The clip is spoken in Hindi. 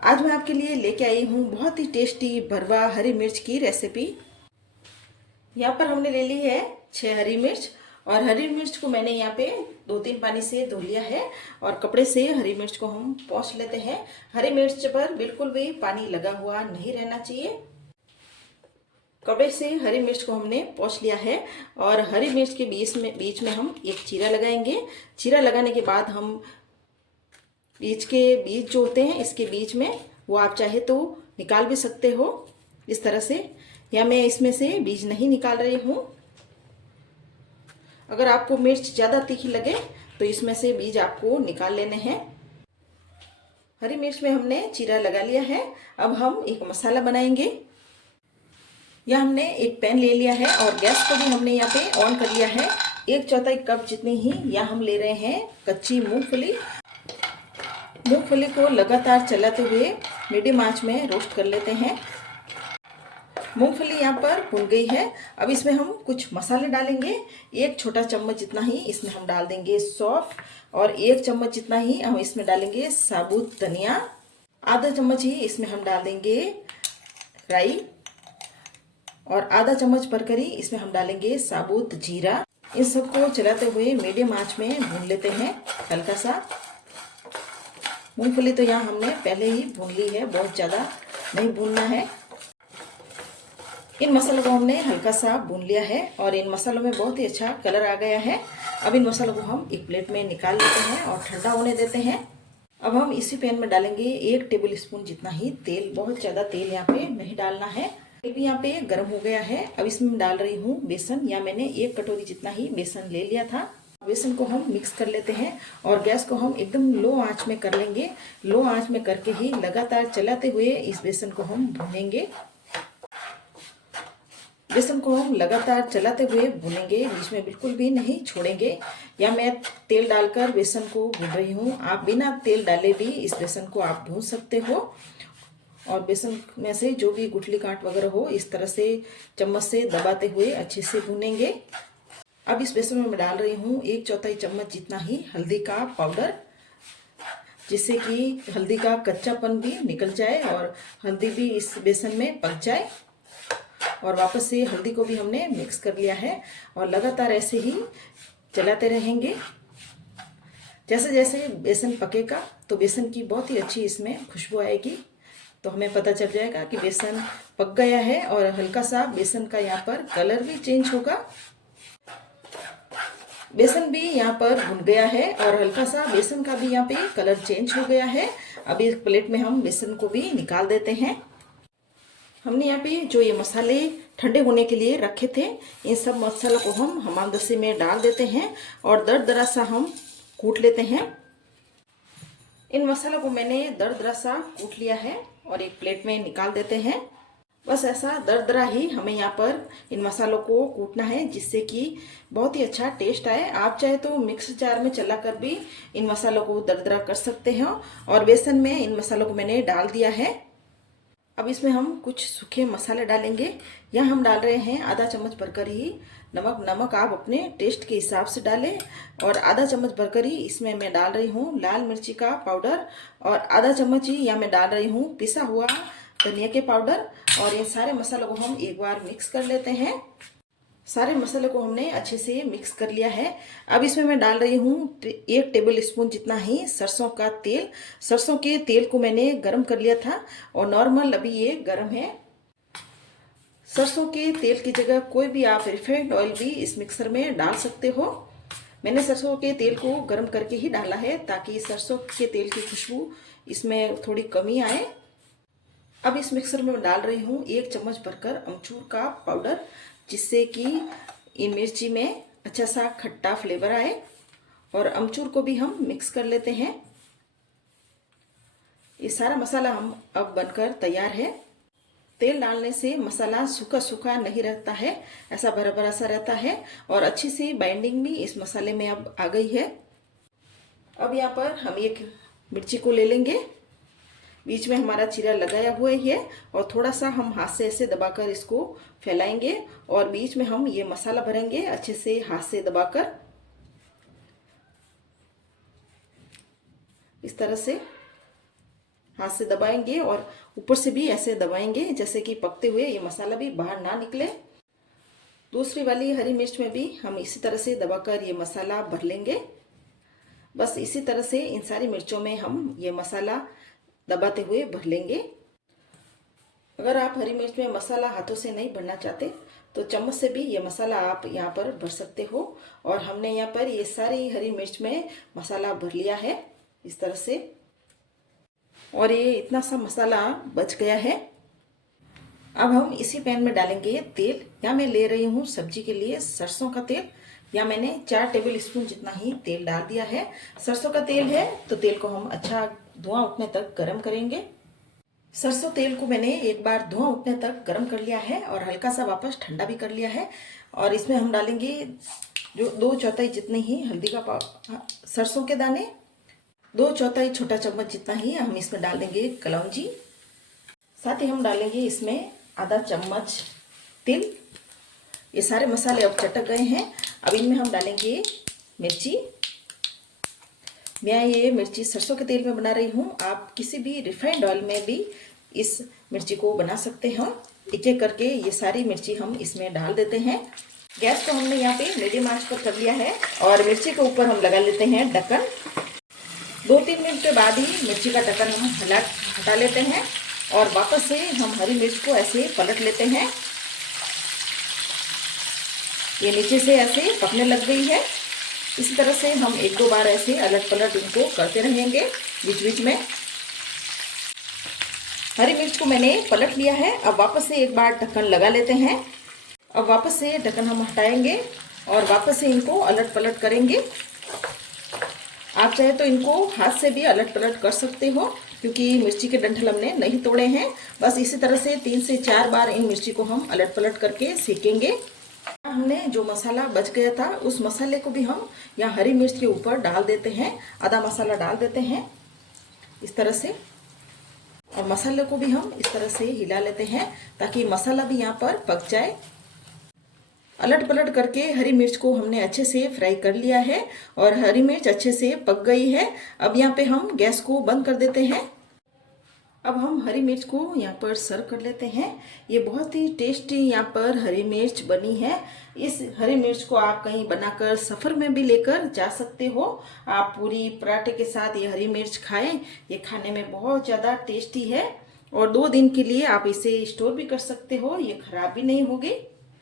आज मैं आपके लिए लेके आई हूँ बहुत ही टेस्टी भरवा हरी मिर्च की रेसिपी। यहाँ पर हमने ले ली है 6 हरी मिर्च और हरी मिर्च को मैंने यहाँ पे 2-3 पानी से धो लिया है और कपड़े से हरी मिर्च को हम पोंछ लेते हैं। हरी मिर्च पर बिल्कुल भी पानी लगा हुआ नहीं रहना चाहिए। कपड़े से हरी मिर्च को हमने पोंछ लिया है और हरी मिर्च के बीच में हम एक चीरा लगाएंगे। चीरा लगाने के बाद हम बीज के बीज जो होते हैं इसके बीच में वो आप चाहे तो निकाल भी सकते हो इस तरह से, या मैं इसमें से बीज नहीं निकाल रही हूँ। अगर आपको मिर्च ज़्यादा तीखी लगे तो इसमें से बीज आपको निकाल लेने हैं। हरी मिर्च में हमने चीरा लगा लिया है। अब हम एक मसाला बनाएंगे। यह हमने एक पैन ले लिया है और गैस को भी हमने यहाँ पे ऑन कर लिया है। 1/4 कप जितनी ही यहाँ हम ले रहे हैं कच्ची मूंगफली। मूंगफली को लगातार चलाते हुए मीडियम आंच में रोस्ट कर लेते हैं। मूंगफली यहाँ पर भुन गई है। अब इसमें हम कुछ मसाले डालेंगे। 1 छोटा चम्मच जितना ही इसमें हम डाल देंगे सौंफ और 1 चम्मच जितना ही हम इसमें डालेंगे साबुत धनिया। आधा चम्मच ही इसमें हम डाल देंगे राई और आधा चम्मच भरकर ही इसमें हम डालेंगे साबुत जीरा। इन सबको चलाते हुए मीडियम आंच में भून लेते हैं हल्का सा। मूंगफली तो यहाँ हमने पहले ही भून ली है, बहुत ज़्यादा नहीं भूनना है। इन मसालों को हमने हल्का सा भून लिया है और इन मसालों में बहुत ही अच्छा कलर आ गया है। अब इन मसालों को हम एक प्लेट में निकाल लेते हैं और ठंडा होने देते हैं। अब हम इसी पैन में डालेंगे 1 टेबल स्पून जितना ही तेल। बहुत ज़्यादा तेल यहाँ पे नहीं डालना है। तेल भी यहाँ पे गर्म हो गया है। अब इसमें डाल रही हूँ बेसन। या मैंने 1 कटोरी जितना ही बेसन ले लिया था। बेसन को हम मिक्स कर लेते हैं और गैस को हम एकदम लो आंच में कर लेंगे। लो आंच में करके ही लगातार चलाते हुए इस बेसन को हम भूनेंगे। बेसन को हम लगातार चलाते हुए भूनेंगे, बीच में बिल्कुल भी नहीं छोड़ेंगे। या मैं तेल डालकर बेसन को भून रही हूँ, आप बिना तेल डाले भी इस बेसन को आप भून सकते हो। और बेसन में से जो भी गुठली गांठ वगैरह हो इस तरह से चम्मच से दबाते हुए अच्छे से भूनेंगे। अब इस बेसन में मैं डाल रही हूँ 1/4 चम्मच जितना ही हल्दी का पाउडर, जिससे कि हल्दी का कच्चापन भी निकल जाए और हल्दी भी इस बेसन में पक जाए। और वापस से हल्दी को भी हमने मिक्स कर लिया है और लगातार ऐसे ही चलाते रहेंगे। जैसे जैसे बेसन पकेगा तो बेसन की बहुत ही अच्छी इसमें खुशबू आएगी, तो हमें पता चल जाएगा कि बेसन पक गया है। और हल्का सा बेसन का यहाँ पर कलर भी चेंज होगा। बेसन भी यहाँ पर भुन गया है और हल्का सा बेसन का भी यहाँ पे कलर चेंज हो गया है। अब इस प्लेट में हम बेसन को भी निकाल देते हैं। हमने यहाँ पे जो ये मसाले ठंडे होने के लिए रखे थे, इन सब मसालों को हम हमामदस्ते में डाल देते हैं और दरदरा सा हम कूट लेते हैं। इन मसालों को मैंने दरदरा सा कूट लिया है और एक प्लेट में निकाल देते हैं। बस ऐसा दरदरा ही हमें यहाँ पर इन मसालों को कूटना है, जिससे कि बहुत ही अच्छा टेस्ट आए। आप चाहे तो मिक्स जार में चलाकर भी इन मसालों को दरदरा कर सकते हैं। और बेसन में इन मसालों को मैंने डाल दिया है। अब इसमें हम कुछ सूखे मसाले डालेंगे। यहाँ हम डाल रहे हैं आधा चम्मच भरकर ही नमक। नमक आप अपने टेस्ट के हिसाब से डालें। और आधा चम्मच भरकर ही इसमें मैं डाल रही हूँ लाल मिर्ची का पाउडर और आधा चम्मच ही यहाँ मैं डाल रही हूँ पिसा हुआ धनिया के पाउडर। और इन सारे मसालों को हम एक बार मिक्स कर लेते हैं। सारे मसाले को हमने अच्छे से मिक्स कर लिया है। अब इसमें मैं डाल रही हूँ 1 टेबल स्पून जितना ही सरसों का तेल। सरसों के तेल को मैंने गरम कर लिया था और नॉर्मल अभी ये गरम है। सरसों के तेल की जगह कोई भी आप रिफाइंड ऑयल भी इस मिक्सर में डाल सकते हो। मैंने सरसों के तेल को गरम करके ही डाला है ताकि सरसों के तेल की खुशबू इसमें थोड़ी कमी आए। अब इस मिक्सर में डाल रही हूँ 1 चम्मच भरकर अमचूर का पाउडर, जिससे कि इन मिर्ची में अच्छा सा खट्टा फ्लेवर आए। और अमचूर को भी हम मिक्स कर लेते हैं। ये सारा मसाला हम अब बनकर तैयार है। तेल डालने से मसाला सूखा सूखा नहीं रहता है, ऐसा भरा भरा सा रहता है और अच्छी सी बाइंडिंग भी इस मसाले में अब आ गई है। अब यहाँ पर हम एक मिर्ची को ले लेंगे। बीच में हमारा चीरा लगाया हुआ ही है और थोड़ा सा हम हाथ से ऐसे दबाकर इसको फैलाएंगे और बीच में हम ये मसाला भरेंगे अच्छे से हाथ से दबाकर, इस तरह से। हाथ से दबाएंगे और ऊपर से भी ऐसे दबाएंगे जैसे कि पकते हुए ये मसाला भी बाहर ना निकले। दूसरी वाली हरी मिर्च में भी हम इसी तरह से दबाकर ये मसाला भर लेंगे। बस इसी तरह से इन सारी मिर्चों में हम ये मसाला दबाते हुए भर लेंगे। अगर आप हरी मिर्च में मसाला हाथों से नहीं भरना चाहते तो चम्मच से भी ये मसाला आप यहाँ पर भर सकते हो। और हमने यहाँ पर ये सारी हरी मिर्च में मसाला भर लिया है इस तरह से, और ये इतना सा मसाला बच गया है। अब हम इसी पैन में डालेंगे तेल। यहाँ मैं ले रही हूँ सब्जी के लिए सरसों का तेल। यहाँ मैंने 4 टेबल स्पून जितना ही तेल डाल दिया है। सरसों का तेल है तो तेल को हम अच्छा धुआं उठने तक गर्म करेंगे। सरसों तेल को मैंने एक बार धुआं उठने तक गर्म कर लिया है और हल्का सा वापस ठंडा भी कर लिया है। और इसमें हम डालेंगे जो 2/4 जितने ही हल्दी का सरसों के दाने, 2/4 छोटा चम्मच जितना ही हम इसमें डाल देंगे कलौंजी। साथ ही हम डालेंगे इसमें आधा चम्मच तिल। ये सारे मसाले अब चटक गए हैं। अब इनमें हम डालेंगे मिर्ची। मैं ये मिर्ची सरसों के तेल में बना रही हूँ, आप किसी भी रिफाइंड ऑयल में भी इस मिर्ची को बना सकते हैं। एक एक करके ये सारी मिर्ची हम इसमें डाल देते हैं। गैस को हमने यहाँ पे मीडियम आंच पर कर लिया है और मिर्ची के ऊपर हम लगा लेते हैं ढक्कन। 2-3 मिनट के बाद ही मिर्ची का ढक्कन हम हटा लेते हैं और वापस से हम हरी मिर्च को ऐसे पलट लेते हैं। ये नीचे से ऐसे पकने लग गई है। इसी तरह से हम 1-2 बार ऐसे अलट पलट इनको करते रहेंगे बीच बीच में। हरी मिर्च को मैंने पलट लिया है। अब वापस से एक बार ढक्कन लगा लेते हैं। अब वापस से ढक्कन हम हटाएंगे और वापस से इनको अलट पलट करेंगे। आप चाहे तो इनको हाथ से भी अलट पलट कर सकते हो क्योंकि मिर्ची के डंठल हमने नहीं तोड़े हैं। बस इसी तरह से 3 से 4 बार इन मिर्ची को हम अलट पलट करके सेकेंगे। हमने जो मसाला बच गया था उस मसाले को भी हम यहाँ हरी मिर्च के ऊपर डाल देते हैं। आधा मसाला डाल देते हैं इस तरह से, और मसाले को भी हम इस तरह से हिला लेते हैं ताकि मसाला भी यहाँ पर पक जाए। अलट पलट करके हरी मिर्च को हमने अच्छे से फ्राई कर लिया है और हरी मिर्च अच्छे से पक गई है। अब यहाँ पे हम गैस को बंद कर देते हैं। अब हम हरी मिर्च को यहाँ पर सर्व कर लेते हैं। ये बहुत ही टेस्टी यहाँ पर हरी मिर्च बनी है। इस हरी मिर्च को आप कहीं बनाकर सफ़र में भी लेकर जा सकते हो। आप पूरी पराठे के साथ ये हरी मिर्च खाएं। ये खाने में बहुत ज़्यादा टेस्टी है और 2 दिन के लिए आप इसे स्टोर भी कर सकते हो, ये खराब भी नहीं होगी।